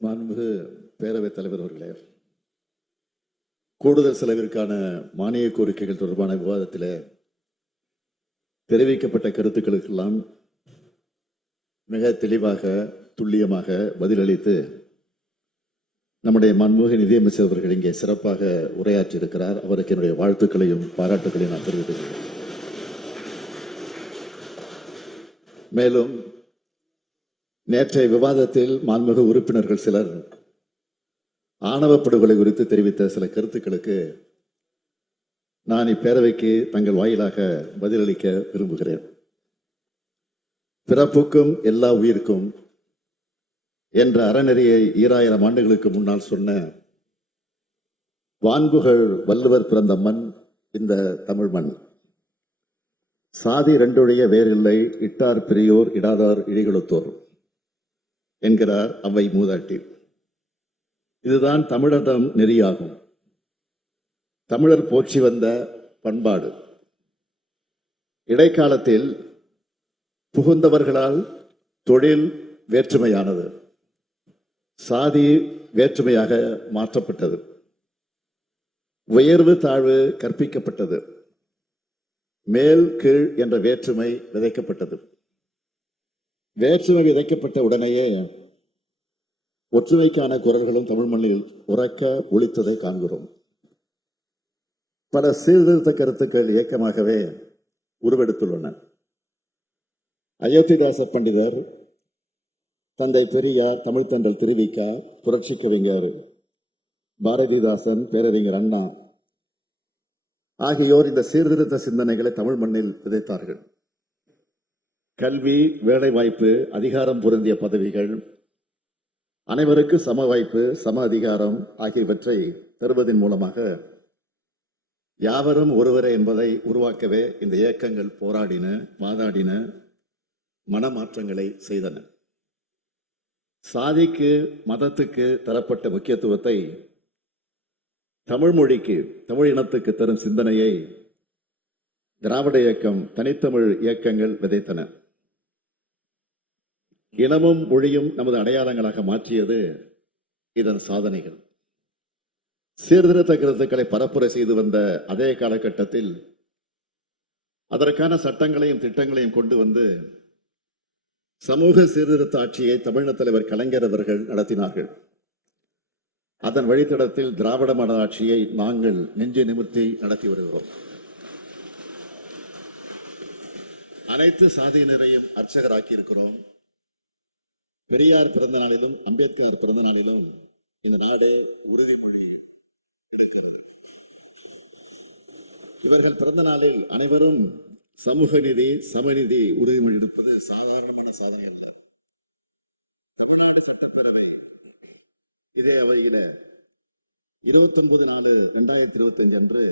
மாண்புமிகு பேரவைத் தலைவர் அவர்களே கூடுதல் செலவிற்கான மானிய கோரிக்கைகள் தொடர்பான விவாதத்தில் தெரிவிக்கப்பட்ட கருத்துக்களுக்கெல்லாம் மிக தெளிவாக துல்லியமாக பதிலளித்து நம்முடைய மன்மோக நிதியமைச்சர் அவர்கள் இங்கே சிறப்பாக உரையாற்றி இருக்கிறார் அவருக்கு என்னுடைய வாழ்த்துக்களையும் பாராட்டுகளையும் நான் தெரிவித்துக்கிறேன் மேலும் நேற்றைய விவாதத்தில் மாண்புமிகு உறுப்பினர்கள் சிலர் ஆணவ படுகொலை குறித்து தெரிவித்த சில கருத்துக்களுக்கு நான் இப்பேரவைக்கு தங்கள் வாயிலாக பதிலளிக்க விரும்புகிறேன். பிறப்புக்கும் எல்லா உயிருக்கும் என்ற அறநெறியை ஈராயிரம் ஆண்டுகளுக்கு முன்னால் சொன்ன வான்புகழ் வள்ளுவர் பிறந்த மண் இந்த தமிழ் மண். சாதி ரெண்டுடைய வேறில்லை இட்டார் பெரியோர் இடாதார் இழிகுலத்தோர் என்கிறார் அவை மூதாட்டி. இதுதான் தமிழர்தம் நெறியாகும். தமிழர் போற்றி வந்த பண்பாடு. இடைக்காலத்தில் புகுந்தவர்களால் தொழில் வேற்றுமையானது. சாதி வேற்றுமையாக மாற்றப்பட்டது. உயர்வு தாழ்வு கற்பிக்கப்பட்டது. மேல் கீழ் என்ற வேற்றுமை விதைக்கப்பட்டது. வேற்றுமை விதைக்கப்பட்ட உடனேயே ஒற்றுமைக்கான குரல்களும் தமிழ் மண்ணில் உறக்க ஒழித்ததை காண்கிறோம். பல சீர்திருத்த கருத்துக்கள் இயக்கமாகவே உருவெடுத்துள்ளன. அயோத்திதாச பண்டிதர் தந்தை பெரியார் தமிழ்த்தண்டல் திருவிக்க புரட்சி கவிஞர் பாரதிதாசன் பேரறிஞர் அண்ணா ஆகியோர் இந்த சீர்திருத்த சிந்தனைகளை தமிழ் மண்ணில் விதைத்தார்கள். கல்வி வேலைவாய்ப்பு அதிகாரம் பொருந்திய பதவிகள் அனைவருக்கு சம வாய்ப்பு சம அதிகாரம் ஆகியவற்றை தருவதன் மூலமாக யாவரும் ஒருவரே என்பதை உருவாக்கவே இந்த இயக்கங்கள் போராடின வாதாடின மனமாற்றங்களை செய்தன. சாதிக்கு மதத்துக்கு தரப்பட்ட முக்கியத்துவத்தை தமிழ் மொழிக்கு தமிழ் இனத்துக்கு தரும் சிந்தனையை திராவிட இயக்கம் தனித்தமிழ் இயக்கங்கள் விதைத்தன. இனமும் மொழியும் நமது அடையாளங்களாக மாற்றியது இதன் சாதனைகள். சீர்திருத்த கருத்துக்களை பரப்புரை செய்து வந்த அதே காலகட்டத்தில் அதற்கான சட்டங்களையும் திட்டங்களையும் கொண்டு வந்து சமூக சீர்திருத்த ஆட்சியை தமிழக தலைவர் கலைஞர் அவர்கள் நடத்தினார்கள். அதன் வழித்தடத்தில் திராவிட மட ஆட்சியை நாங்கள் நெஞ்சு நிமிர்த்தி நடத்தி வருகிறோம். அனைத்து சாதியினரையும் அர்ச்சகராக்கி இருக்கிறோம் பெரியார் பிறந்த நாளிலும் அம்பேத்கர் பிறந்த நாளிலும் இந்த நாடே உறுதிமொழி எடுக்கிறது. இவர்கள் பிறந்த நாளில் அனைவரும் சமூக நீதி சமநீதி உறுதிமொழி எடுப்பது சாதாரணமான சாதனை அல்ல. தமிழ்நாடு சட்டப்பேரவை இதே அவையில இருபத்தி ஒன்பது நாலு ரெண்டாயிரத்தி இருபத்தி அஞ்சு அன்று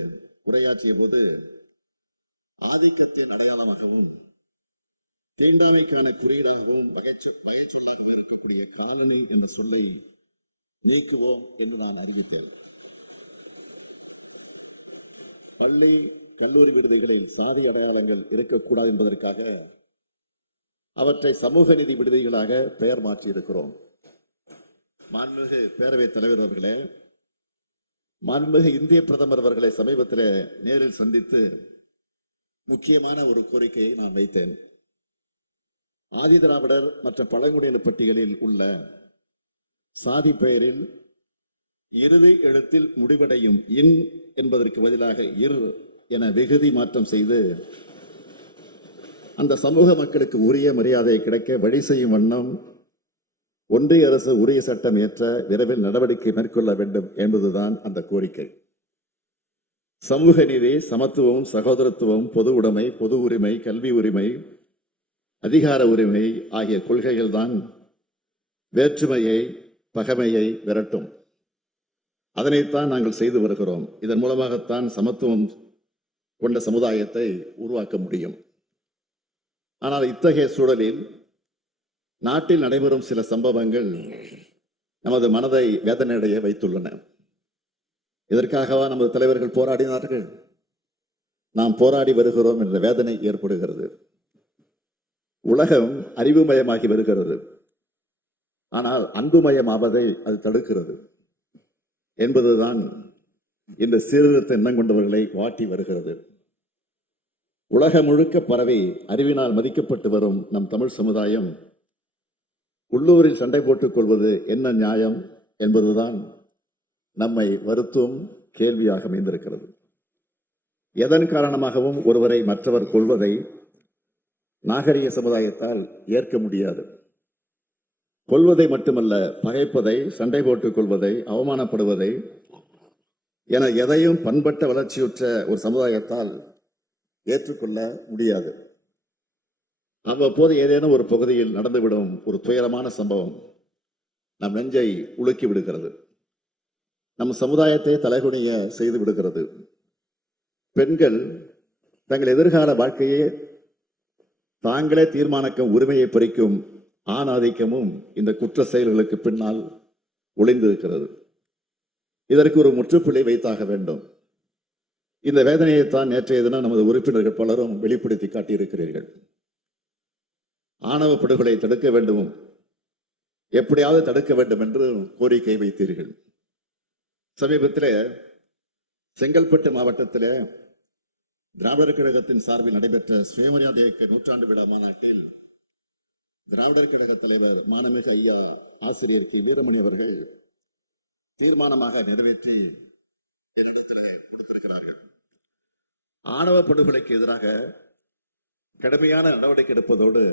உரையாற்றிய போது ஆதிக்கத்தின் அடையாளமாகவும் தீண்டாமைக்கான குறியீடாகவும் வகைச்சொ வகைச்சொல்லாகவும் இருக்கக்கூடிய காலனை என்ற சொல்லை நீக்குவோம் என்று நான் அறிவித்தேன். பள்ளி கல்லூரி விடுதிகளில் சாதி அடையாளங்கள் இருக்கக்கூடாது என்பதற்காக அவற்றை சமூக நீதி விடுதிகளாக பெயர் மாற்றி இருக்கிறோம் மாண்புமிகு பேரவைத் தலைவர் அவர்களே மாண்புமிகு இந்திய பிரதமர் அவர்களை சமீபத்தில் நேரில் சந்தித்து முக்கியமான ஒரு கோரிக்கையை நான் வைத்தேன். ஆதி திராவிடர் மற்ற பழங்குடியின பட்டியலில் உள்ள சாதி பெயரில் இறுதி எழுத்தில் முடிவடையும் இன் என்பதற்கு பதிலாக இர் என வெகுதி மாற்றம் செய்து அந்த சமூக மக்களுக்கு உரிய மரியாதை கிடைக்க வழி செய்யும் வண்ணம் ஒன்றிய அரசு உரிய சட்டம் ஏற்ற விரைவில் நடவடிக்கை மேற்கொள்ள வேண்டும் என்பதுதான் அந்த கோரிக்கை. சமூக நீதி சமத்துவம் சகோதரத்துவம் பொது உடைமை பொது உரிமை கல்வி உரிமை அதிகார உரிமை ஆகிய கொள்கைகள் தான் வேற்றுமையை பகைமையை விரட்டும். அதனைத்தான் நாங்கள் செய்து வருகிறோம். இதன் மூலமாகத்தான் சமத்துவம் கொண்ட சமுதாயத்தை உருவாக்க முடியும். ஆனால் இத்தகைய சூழலில் நாட்டில் நடைபெறும் சில சம்பவங்கள் நமது மனதை வேதனையடைய வைத்துள்ளன. இதற்காகவா நமது தலைவர்கள் போராடினார்கள்? நாம் போராடி வருகிறோம் என்ற வேதனை ஏற்படுகிறது. உலகம் அறிவுமயமாகி வருகிறது. ஆனால் அன்புமயமாவதை அது தடுக்கிறது என்பதுதான் இந்த சீர்திருத்த எண்ணம் கொண்டவர்களை வாட்டி வருகிறது. உலகம் முழுக்க பரவி அறிவினால் மதிக்கப்பட்டு வரும் நம் தமிழ் சமுதாயம் உள்ளூரில் சண்டை போட்டுக் கொள்வது என்ன நியாயம் என்பதுதான் நம்மை வருத்தும் கேள்வியாக அமைந்திருக்கிறது. எதன் காரணமாகவும் ஒருவரை மற்றவர் கொள்வதை நாகரிக சமுதாயத்தால் ஏற்க முடியாது. கொள்வதை மட்டுமல்ல பகைப்பதை சண்டை போட்டுக் கொள்வதை அவமானப்படுவதை என எதையும் பண்பட்ட வளர்ச்சியுற்ற ஒரு சமுதாயத்தால் ஏற்றுக்கொள்ள முடியாது. அவ்வப்போது ஏதேனும் ஒரு பகுதியில் நடந்துவிடும் ஒரு துயரமான சம்பவம் நம் நெஞ்சை உலுக்கி விடுகிறது. நம் சமுதாயத்தை தலைகுனிய செய்து விடுகிறது. பெண்கள் தங்கள் எதிர்கால வாழ்க்கையே தாங்களே தீர்மானிக்கும் உரிமையை பறிக்கும் ஆண் ஆதிக்கமும் இந்த குற்ற செயல்களுக்கு பின்னால் ஒளிந்திருக்கிறது. இதற்கு ஒரு முற்றுப்புள்ளி வைத்தாக வேண்டும். இந்த வேதனையைத்தான் நேற்றைய தினம் நமது உறுப்பினர்கள் பலரும் வெளிப்படுத்தி காட்டியிருக்கிறீர்கள். ஆணவ படுகொலை தடுக்க வேண்டும்? எப்படியாவது தடுக்க வேண்டும் என்று கோரிக்கை வைத்தீர்கள். சமீபத்தில் செங்கல்பட்டு மாவட்டத்திலே திராவிடர் கழகத்தின் சார்பில் நடைபெற்ற சுயமரியாதை இயக்க நூற்றாண்டு விழா மாநாட்டில் திராவிடர் கழக தலைவர் மானமிகு ஐயா ஆசிரியர் கே. வீரமணி அவர்கள் தீர்மானமாக நிறைவேற்றி என்னிடத்தில் கொடுத்திருக்கிறார்கள். ஆணவ படுகொலைக்கு எதிராக கடுமையான நடவடிக்கை எடுப்பதோடு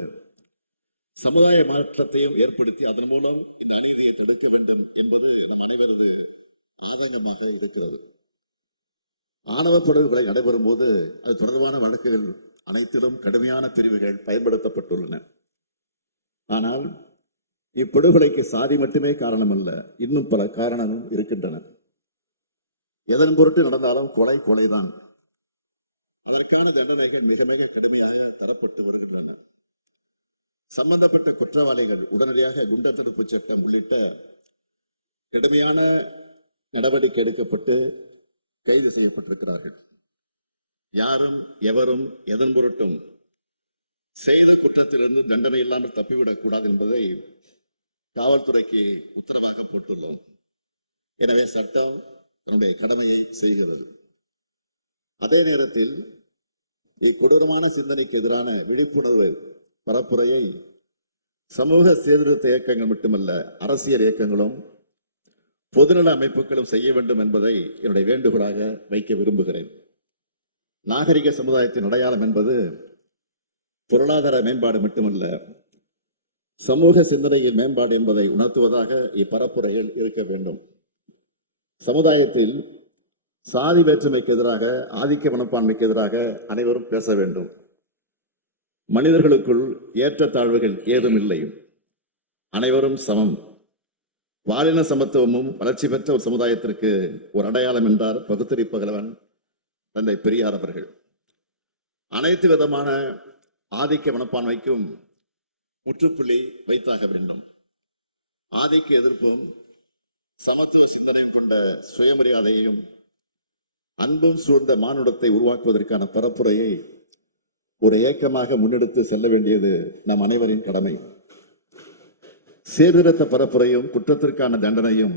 சமுதாய மாற்றத்தையும் ஏற்படுத்தி அதன் மூலம் இந்த அநீதியை தடுக்க வேண்டும் என்பது நம் அனைவரது ஆதங்கமாக இருக்கிறது. ஆணவ படுகொலை நடைபெறும் போது அது தொடர்பான வழக்குகள் அனைத்திலும் கடுமையான பிரிவுகள் பயன்படுத்தப்பட்டுள்ளன. ஆனால் இப்படுகொலைக்கு சாதி மட்டுமே காரணம் அல்ல இன்னும் பல காரணங்களும் இருக்கின்றன. எதன் பொருட்டு நடந்தாலும் கொலை கொலைதான். அதற்கான தண்டனைகள் மிக மிக கடுமையாக தரப்பட்டு வருகின்றன. சம்பந்தப்பட்ட குற்றவாளிகள் உடனடியாக குண்டர் தடுப்பு சட்டம் உள்ளிட்ட கடுமையான நடவடிக்கை எடுக்கப்பட்டு கைது செய்யப்பட்டிருக்கிறார்கள். யாரும் எவரும் எதன் பொருட்டும் செய்த குற்றத்திலிருந்து தண்டனை இல்லாமல் தப்பிவிடக் கூடாது என்பதை காவல்துறைக்கு உத்தரவாக போட்டுள்ளோம். எனவே சட்டம் தன்னுடைய கடமையை செய்கிறது. அதே நேரத்தில் இக்கொடூரமான சிந்தனைக்கு எதிரான விழிப்புணர்வு பரப்புரையை சமூக சீர்திருத்த இயக்கங்கள் மட்டுமல்ல அரசியல் இயக்கங்களும் பொதுநல அமைப்புகளும் செய்ய வேண்டும் என்பதை என்னுடைய வேண்டுகோளாக வைக்க விரும்புகிறேன். நாகரிக சமுதாயத்தின் அடையாளம் என்பது பொருளாதார மேம்பாடு மட்டுமல்ல சமூக சிந்தனையின் மேம்பாடு என்பதை உணர்த்துவதாக இப்பரப்புரையில் இருக்க வேண்டும். சமுதாயத்தில் சாதி வேற்றுமைக்கு எதிராக ஆதிக்க மனப்பான்மைக்கு எதிராக அனைவரும் பேச வேண்டும். மனிதர்களுக்குள் ஏற்றத்தாழ்வுகள் ஏதும் இல்லை அனைவரும் சமம். வாலின சமத்துவமும் வளர்ச்சி பெற்ற ஒரு சமுதாயத்திற்கு ஒரு அடையாளம் என்றார் பகுத்தறி பகலவன் தந்தை பெரியார் அவர்கள். அனைத்து விதமான ஆதிக்க மனப்பான்மைக்கும் முற்றுப்புள்ளி வைத்தாக வேண்டும். ஆதிக்க எதிர்ப்பும் சமத்துவ சிந்தனையும் கொண்ட சுயமரியாதையையும் அன்பும் சூழ்ந்த மானுடத்தை உருவாக்குவதற்கான பரப்புரையை ஒரு இயக்கமாக முன்னெடுத்து செல்ல வேண்டியது நம் அனைவரின் கடமை. சீர்திருத்த பரப்புரையும் குற்றத்திற்கான தண்டனையும்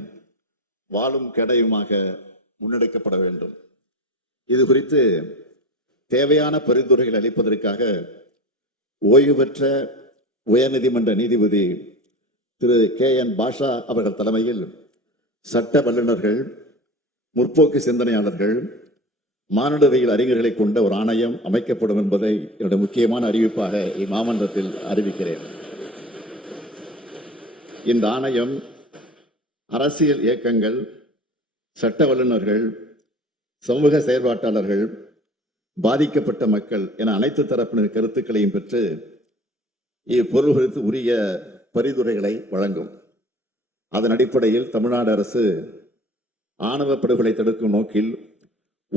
வாழும் கெடையுமாக முன்னெடுக்கப்பட வேண்டும். இது குறித்து தேவையான பரிந்துரைகள் அளிப்பதற்காக ஓய்வு பெற்ற உயர்நீதிமன்ற நீதிபதி திரு கே என் பாஷா அவர்கள் தலைமையில் சட்ட வல்லுநர்கள் முற்போக்கு சிந்தனையாளர்கள் மானுடவியல் அறிஞர்களை கொண்ட ஒரு ஆணையம் அமைக்கப்படும் என்பதை என்னுடைய முக்கியமான அறிவிப்பாக இம்மாமன்றத்தில் அறிவிக்கிறேன். இந்த ஆணையம் அரசியல் இயக்கங்கள் சட்ட வல்லுநர்கள் சமூக செயற்பாட்டாளர்கள் பாதிக்கப்பட்ட மக்கள் என அனைத்து தரப்பினர் கருத்துக்களையும் பெற்று இப்பொருள் குறித்து உரிய பரிந்துரைகளை வழங்கும். அதன் அடிப்படையில் தமிழ்நாடு அரசு ஆணவ படுகொலை தடுக்கும் நோக்கில்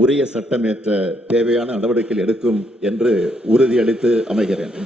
உரிய சட்டமேற்ற தேவையான நடவடிக்கைகள் எடுக்கும் என்று உறுதியளித்து அமைகிறேன்.